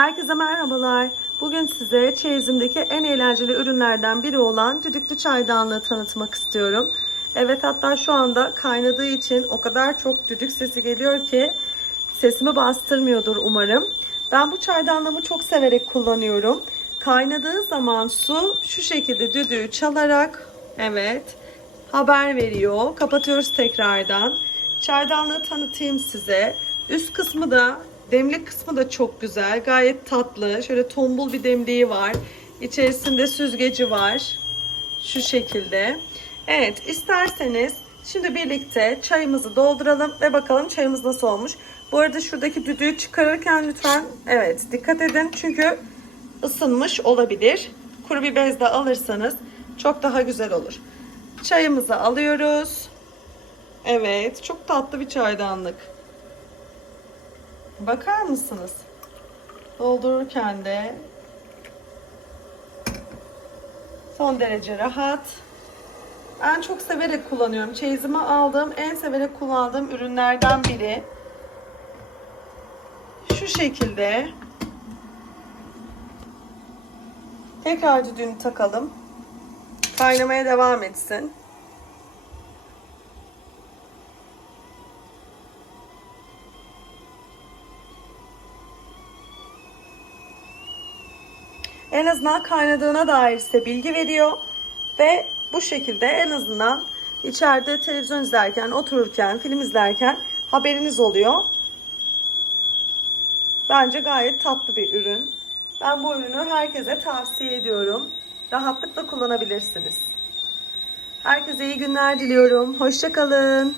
Herkese merhabalar. Bugün size çeyizimdeki en eğlenceli ürünlerden biri olan düdüklü çaydanlığı tanıtmak istiyorum. Evet hatta şu anda kaynadığı için o kadar çok düdük sesi geliyor ki sesimi bastırmıyordur umarım. Ben bu çaydanlığımı çok severek kullanıyorum. Kaynadığı zaman su şu şekilde düdüğü çalarak evet haber veriyor. Kapatıyoruz tekrardan. Çaydanlığı tanıtayım size. Üst kısmı da demlik kısmı da çok güzel. Gayet tatlı. Şöyle tombul bir demliği var. İçerisinde süzgeci var. Şu şekilde. Evet isterseniz şimdi birlikte çayımızı dolduralım ve bakalım çayımız nasıl olmuş. Bu arada şuradaki düdüğü çıkarırken lütfen evet dikkat edin. Çünkü ısınmış olabilir. Kuru bir bezle alırsanız çok daha güzel olur. Çayımızı alıyoruz. Evet, çok tatlı bir çaydanlık. Bakar mısınız? Doldururken de son derece rahat. Ben çok severek kullanıyorum. Çeyizime aldığım, en severek kullandığım ürünlerden biri. Şu şekilde. Tekrar düdüğünü takalım. Kaynamaya devam etsin. En azından kaynadığına dair size bilgi veriyor. Ve bu şekilde en azından içeride televizyon izlerken, otururken, film izlerken haberiniz oluyor. Bence gayet tatlı bir ürün. Ben bu ürünü herkese tavsiye ediyorum. Rahatlıkla kullanabilirsiniz. Herkese iyi günler diliyorum. Hoşçakalın.